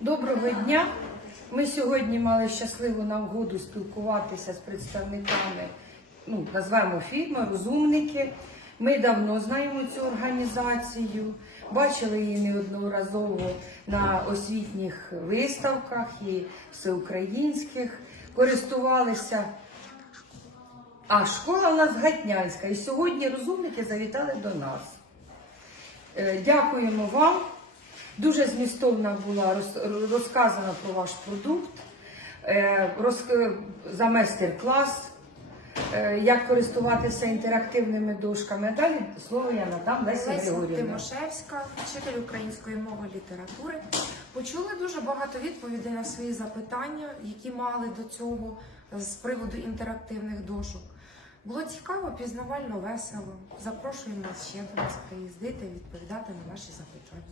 Доброго дня. Ми сьогодні мали щасливу нагоду спілкуватися з представниками, ну, назвемо фірми, розумники. Ми давно знаємо цю організацію, бачили її неодноразово на освітніх виставках і всеукраїнських, користувалися. А школа у нас Гатнянська. І сьогодні розумники завітали до нас. Е, Дякуємо вам. Дуже змістовна була роз- розказана про ваш продукт, е, роз- за майстер-клас, е, як користуватися інтерактивними дошками. Далі слово я надам Лесі Григорівна. Тимошевська, вчитель української мови літератури. Почули дуже багато відповідей на свої запитання, які мали до цього з приводу інтерактивних дошок. Було цікаво, пізнавально, весело. Запрошуємо вас ще до нас приїздити, відповідати на наші запитання.